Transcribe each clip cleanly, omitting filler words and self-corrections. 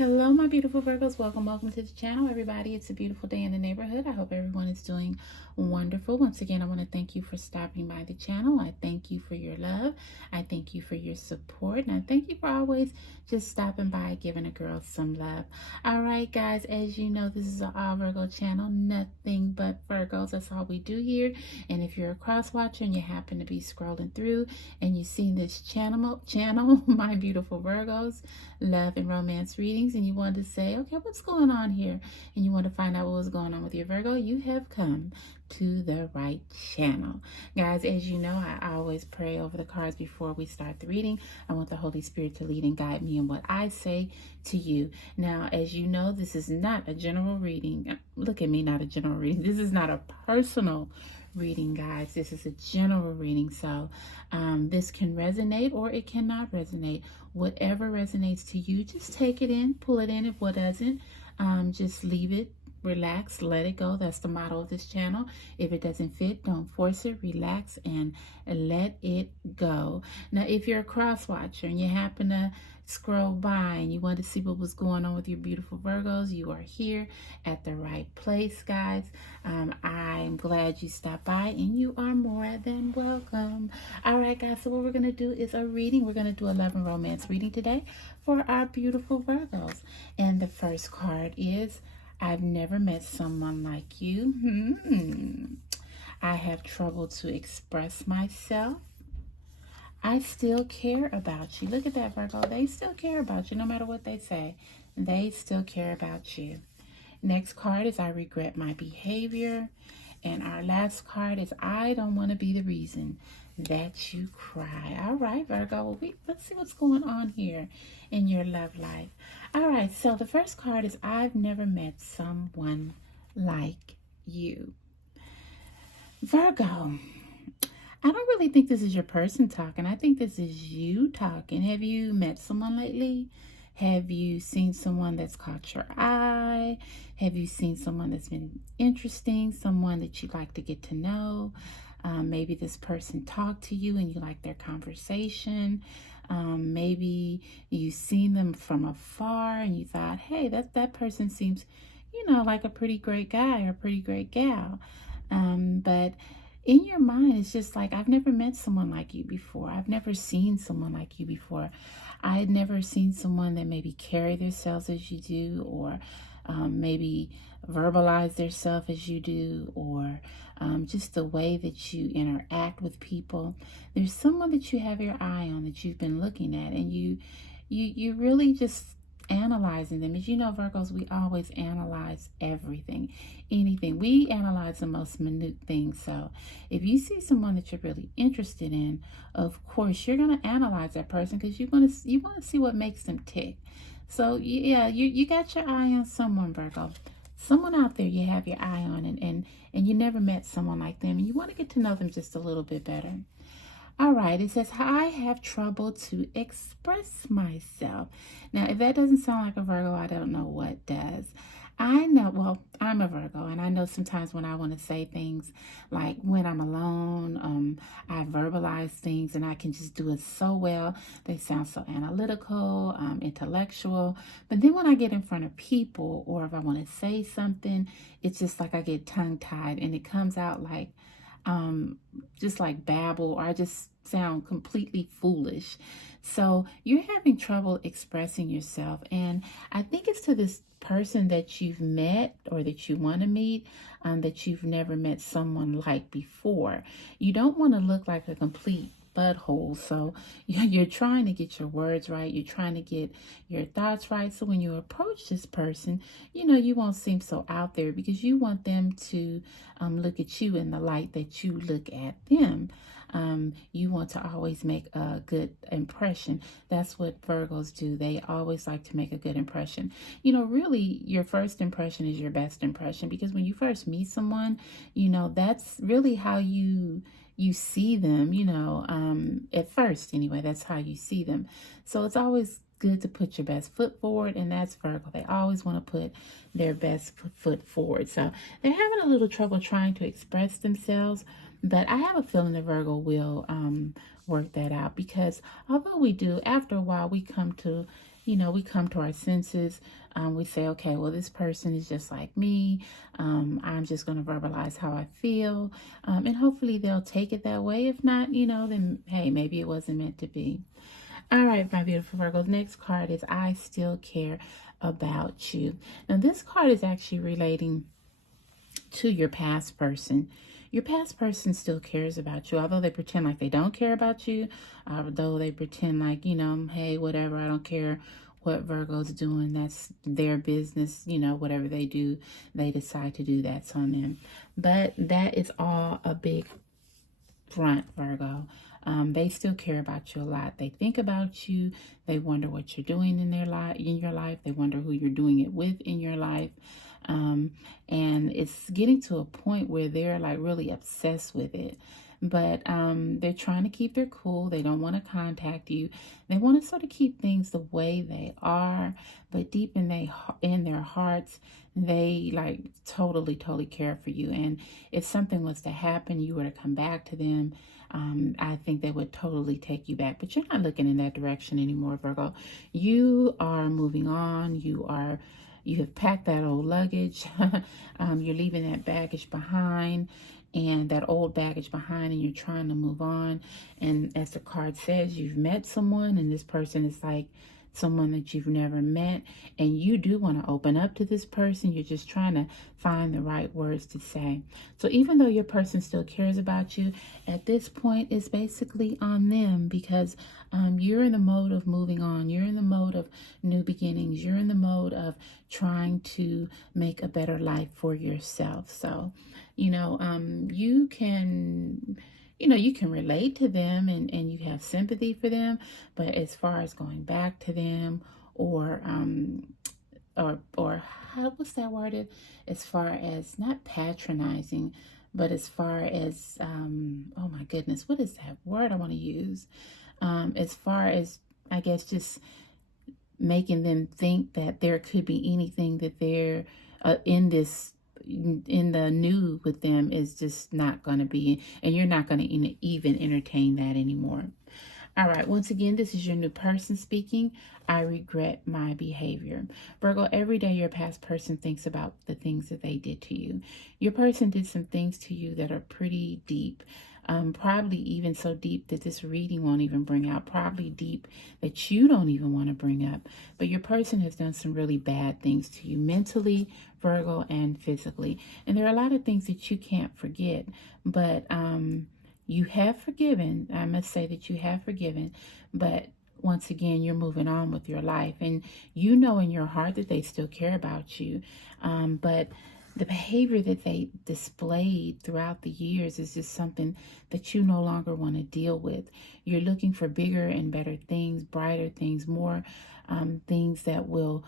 Hello, my beautiful Virgos. Welcome to the channel, everybody. It's a beautiful day in the neighborhood. I hope everyone is doing wonderful. Once again, I want to thank you for stopping by the channel. I thank you for your love. I thank you for your support. And I thank you for always just stopping by, giving a girl some love. All right, guys, as you know, this is an all Virgo channel. Nothing but Virgos. That's all we do here. And if you're a cross watcher and you happen to be scrolling through and you've seen this channel, my beautiful Virgos, love and romance readings, and you want to say, okay, what's going on here, and you want to find out what was going on with your Virgo, you have come to the right channel. Guys, as you know, I always pray over the cards before we start the reading. I want the Holy Spirit to lead and guide me in what I say to you. Now, as you know, this is not a general reading. Look at me, not a general reading. This is not a personal reading, guys. This is a general reading, so this can resonate or it cannot resonate. Whatever resonates to you, just take it in, pull it in. If what doesn't, just leave it, relax, let it go. That's the motto of this channel. If it doesn't fit, don't force it, relax and let it go. Now, if you're a cross watcher and you happen to scroll by and you want to see what was going on with your beautiful Virgos, you are here at the right place, guys. I'm glad you stopped by and you are more than welcome. All right, guys, so what we're going to do is a reading. We're going to do a love and romance reading today for our beautiful Virgos. And the first card is, I've never met someone like you. I have trouble to express myself. I still care about you. Look at that, Virgo. They still care about you no matter what they say. They still care about you. Next card is, I regret my behavior. And our last card is, I don't want to be the reason that you cry. All right, Virgo. Let's see what's going on here in your love life. All right, so the first card is, I've never met someone like you. Virgo, I don't really think this is your person talking. I think this is you talking. Have you met someone lately? Have you seen someone that's caught your eye? Have you seen someone that's been interesting? Someone that you'd like to get to know? Maybe this person talked to you and you like their conversation. Maybe you've seen them from afar and you thought, hey, that person seems, like a pretty great guy or a pretty great gal. But in your mind, it's just like, I've never met someone like you before. I've never seen someone like you before. I had never seen someone that maybe carry themselves as you do, or maybe verbalize themselves as you do, or just the way that you interact with people. There's someone that you have your eye on, that you've been looking at, and you really just analyzing them. As you know, Virgos, we always analyze everything, anything. We analyze the most minute things. So if you see someone that you're really interested in, of course, you're going to analyze that person because you want to see what makes them tick. So yeah, you got your eye on someone, Virgo. Someone out there you have your eye on, and you never met someone like them, and you want to get to know them just a little bit better. All right, it says, I have trouble to express myself. Now, if that doesn't sound like a Virgo, I don't know what does. I know, well, I'm a Virgo, and I know sometimes when I want to say things, like when I'm alone, I verbalize things, and I can just do it so well. They sound so analytical, intellectual. But then when I get in front of people, or if I want to say something, it's just like I get tongue-tied, and it comes out like, just like babble, or I just sound completely foolish. So you're having trouble expressing yourself, and I think it's to this person that you've met or that you want to meet, that you've never met someone like before. You don't want to look like a complete butthole, so you're trying to get your words right, you're trying to get your thoughts right, so when you approach this person, you won't seem so out there, because you want them to look at you in the light that you look at them. You want to always make a good impression. That's what Virgos do. They always like to make a good impression. Really, your first impression is your best impression, because when you first meet someone, that's really how you see them, at first anyway. That's how you see them. So it's always good to put your best foot forward, and that's Virgo. They always want to put their best foot forward. So they're having a little trouble trying to express themselves, but I have a feeling that Virgo will work that out, because although we do, after a while, we come to we come to our senses. We say, okay, well, this person is just like me. I'm just going to verbalize how I feel. And hopefully they'll take it that way. If not, then hey, maybe it wasn't meant to be. All right, my beautiful Virgos. Next card is I Still Care About You. Now, this card is actually relating to your past person. Your past person still cares about you, although they pretend like they don't care about you, although they pretend like, hey, whatever, I don't care what Virgo's doing. That's their business, whatever they do, they decide to do, that's on them. But that is all a big front, Virgo. They still care about you a lot. They think about you. They wonder what you're doing in your life. They wonder who you're doing it with in your life. And it's getting to a point where they're like really obsessed with it. But they're trying to keep their cool. They don't want to contact you. They want to sort of keep things the way they are. But deep in their hearts, they like totally care for you. And if something was to happen, you were to come back to them, I think they would totally take you back. But you're not looking in that direction anymore, Virgo. You are moving on. You have packed that old luggage. You're leaving that baggage behind, and that old baggage behind, and you're trying to move on. And as the card says, you've met someone, and this person is like someone that you've never met, and you do want to open up to this person. You're just trying to find the right words to say. So even though your person still cares about you, at this point it's basically on them, because you're in the mode of moving on. You're in the mode of new beginnings. You're in the mode of trying to make a better life for yourself. So you can relate to them, and you have sympathy for them. But as far as going back to them, or what's that word? As far as not patronizing, but as far as oh my goodness, what is that word I want to use? As far as, I guess, just making them think that there could be anything that they're in the new with them is just not going to be, and you're not going to even entertain that anymore. All right, once again, this is your new person speaking. I regret my behavior. Virgo, every day your past person thinks about the things that they did to you. Your person did some things to you that are pretty deep. Probably even so deep that this reading won't even bring out. Probably deep that you don't even want to bring up. But your person has done some really bad things to you mentally, Virgo, and physically. And there are a lot of things that you can't forget. But you have forgiven. I must say that you have forgiven. But once again, you're moving on with your life. And you know in your heart that they still care about you. But the behavior that they displayed throughout the years is just something that you no longer want to deal with. You're looking for bigger and better things, brighter things, more things that will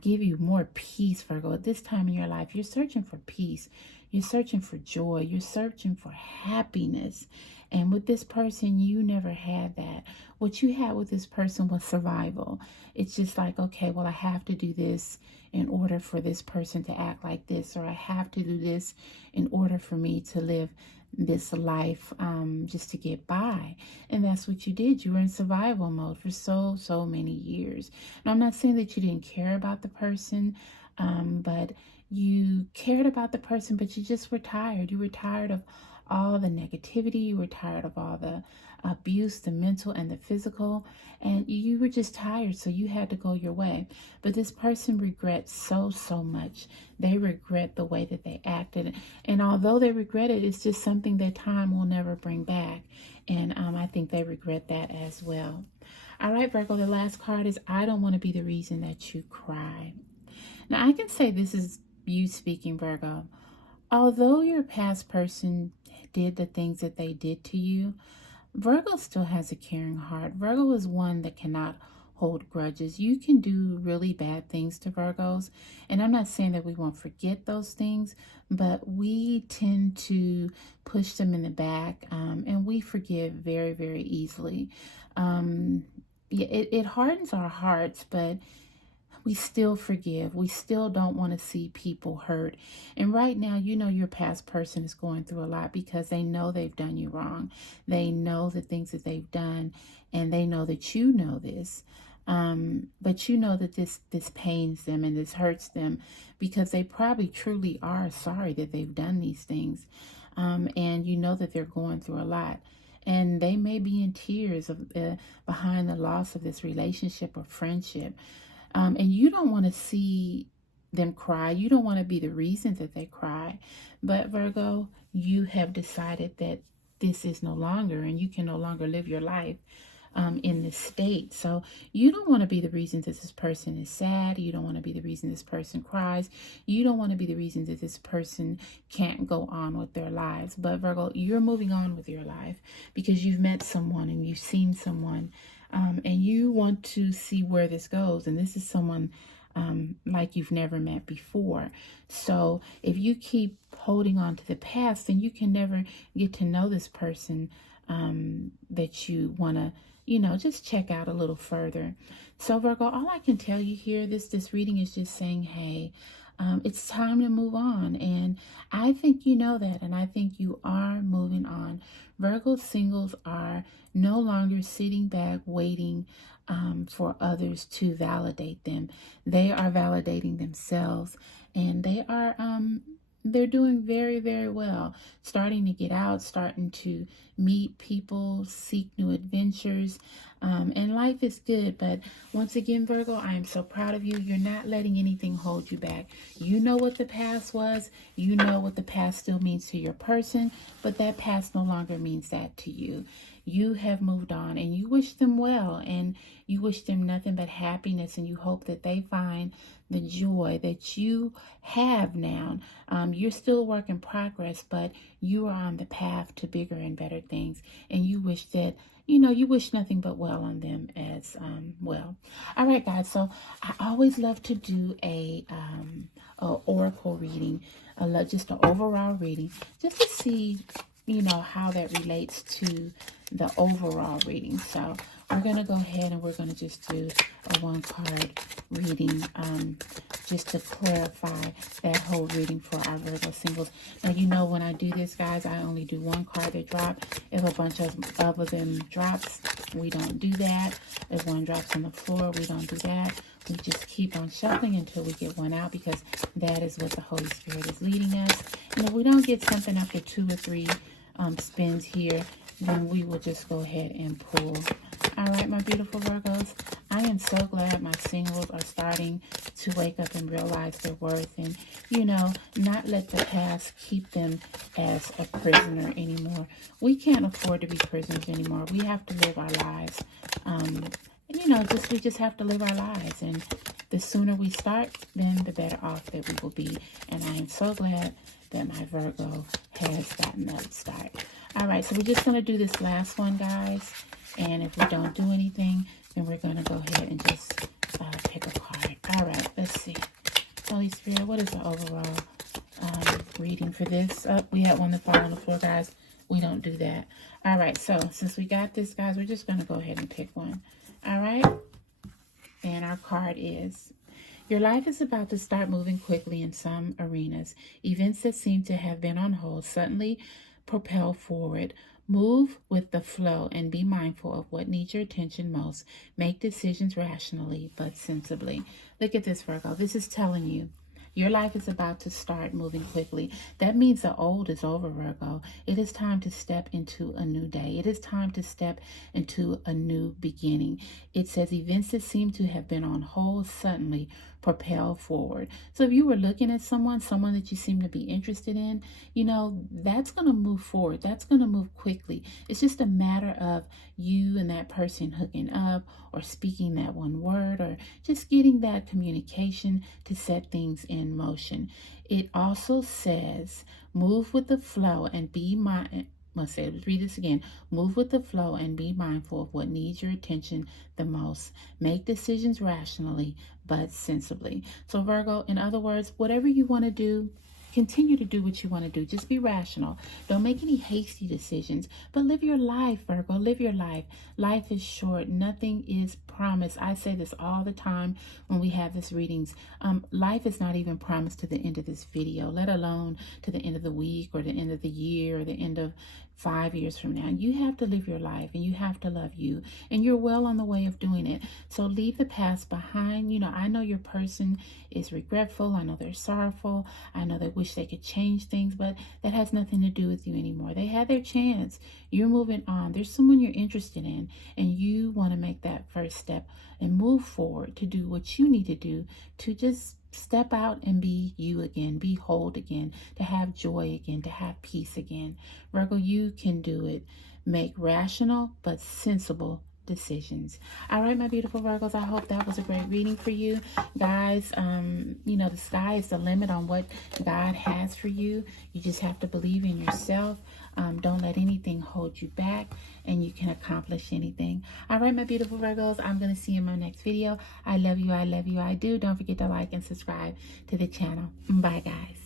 give you more peace, Virgo. At this time in your life, you're searching for peace. You're searching for joy. You're searching for happiness. And with this person, you never had that. What you had with this person was survival. It's just like, okay, well, I have to do this in order for this person to act like this, or I have to do this in order for me to live this life just to get by. And that's what you did. You were in survival mode for so many years. Now, I'm not saying that you didn't care about the person, but you cared about the person, but you just were tired. You were tired of all the negativity. You were tired of all the abuse, the mental and the physical, and you were just tired, so you had to go your way. But this person regrets so much. They regret the way that they acted, and although they regret it, it's just something that time will never bring back. And I think they regret that as well. All right, Virgo, the last card is I don't want to be the reason that you cry. Now, I can say this is you speaking, Virgo. Although your past person did the things that they did to you, Virgo still has a caring heart. Virgo is one that cannot hold grudges. You can do really bad things to Virgos, and I'm not saying that we won't forget those things, but we tend to push them in the back, and we forgive very easily. It hardens our hearts, but we still forgive. We still don't want to see people hurt. And right now, your past person is going through a lot because they know they've done you wrong. They know the things that they've done, and they know that you know this. But you know that this pains them and this hurts them because they probably truly are sorry that they've done these things. And you know that they're going through a lot. And they may be in tears behind the loss of this relationship or friendship. And you don't want to see them cry. You don't want to be the reason that they cry. But Virgo, you have decided that this is no longer, and you can no longer live your life in this state. So you don't want to be the reason that this person is sad. You don't want to be the reason this person cries. You don't want to be the reason that this person can't go on with their lives. But Virgo, you're moving on with your life because you've met someone and you've seen someone, and you want to see where this goes. And this is someone like you've never met before. So if you keep holding on to the past, then you can never get to know this person that you want to, just check out a little further. So Virgo, all I can tell you here, this reading is just saying, hey, it's time to move on. And I think you know that, and I think you are moving on. Virgo singles are no longer sitting back waiting for others to validate them. They are validating themselves, and they're doing very, very well. Starting to get out, starting to meet people, seek new adventures. And life is good. But once again, Virgo, I am so proud of you. You're not letting anything hold you back. You know what the past was. You know what the past still means to your person. But that past no longer means that to you. You have moved on, and you wish them well, and you wish them nothing but happiness, and you hope that they find the joy that you have now. You're still a work in progress, but you are on the path to bigger and better things, and you wish that, you wish nothing but well on them as well. All right, guys, so I always love to do a oracle reading, just an overall reading, just to see how that relates to the overall reading. So we're going to go ahead and we're going to just do a one card reading just to clarify that whole reading for our Virgo singles. Now, when I do this, guys, I only do one card that drop. If a bunch of them drops, we don't do that. If one drops on the floor, we don't do that. We just keep on shuffling until we get one out, because that is what the Holy Spirit is leading us. And if we don't get something after 2 or 3 spins here, then we will just go ahead and pull. All right, my beautiful Virgos, I am so glad my singles are starting to wake up and realize their worth, and not let the past keep them as a prisoner anymore. We can't afford to be prisoners anymore. We have to live our lives. We just have to live our lives, and the sooner we start, then the better off that we will be. And I am so glad that my Virgo has gotten that start. All right, so we're just going to do this last one, guys. And if we don't do anything, then we're going to go ahead and just pick a card. All right, let's see. Holy Spirit, what is the overall reading for this? We had one that fall on the floor, guys. We don't do that. All right, so since we got this, guys, we're just going to go ahead and pick one. All right? And our card is: your life is about to start moving quickly in some arenas. Events that seem to have been on hold suddenly propel forward. Move with the flow and be mindful of what needs your attention most. Make decisions rationally but sensibly. Look at this, Virgo. This is telling you your life is about to start moving quickly. That means the old is over, Virgo. It is time to step into a new day. It is time to step into a new beginning. It says events that seem to have been on hold suddenly propel forward. So if you were looking at someone that you seem to be interested in, that's going to move forward. That's going to move quickly. It's just a matter of you and that person hooking up, or speaking that one word, or just getting that communication to set things in motion. It also says move with the flow and be Let's read this again. Move with the flow and be mindful of what needs your attention the most. Make decisions rationally but sensibly. So Virgo, in other words, whatever you want to do, Continue to do what you want to do. Just be rational. Don't make any hasty decisions, but live your life, Virgo. Live your life. Life is short. Nothing is promised. I say this all the time when we have this readings. Life is not even promised to the end of this video, let alone to the end of the week or the end of the year or the end of 5 years from now. You have to live your life, and you have to love you, and you're well on the way of doing it. So leave the past behind. You know, I know your person is regretful. I know they're sorrowful. I know they wish they could change things, but that has nothing to do with you anymore. They had their chance. You're moving on. There's someone you're interested in, and you want to make that first step and move forward to do what you need to do to just step out and be you again, be whole again, to have joy again, to have peace again. Virgo, you can do it. Make rational but sensible decisions. All right, my beautiful Virgos, I hope that was a great reading for you guys. You know, the sky is the limit on what God has for you. You just have to believe in yourself. Don't let anything hold you back, and you can accomplish anything. All right, my beautiful Virgos, I'm going to see you in my next video. I love you. I love you. I do. Don't forget to like and subscribe to the channel. Bye, guys.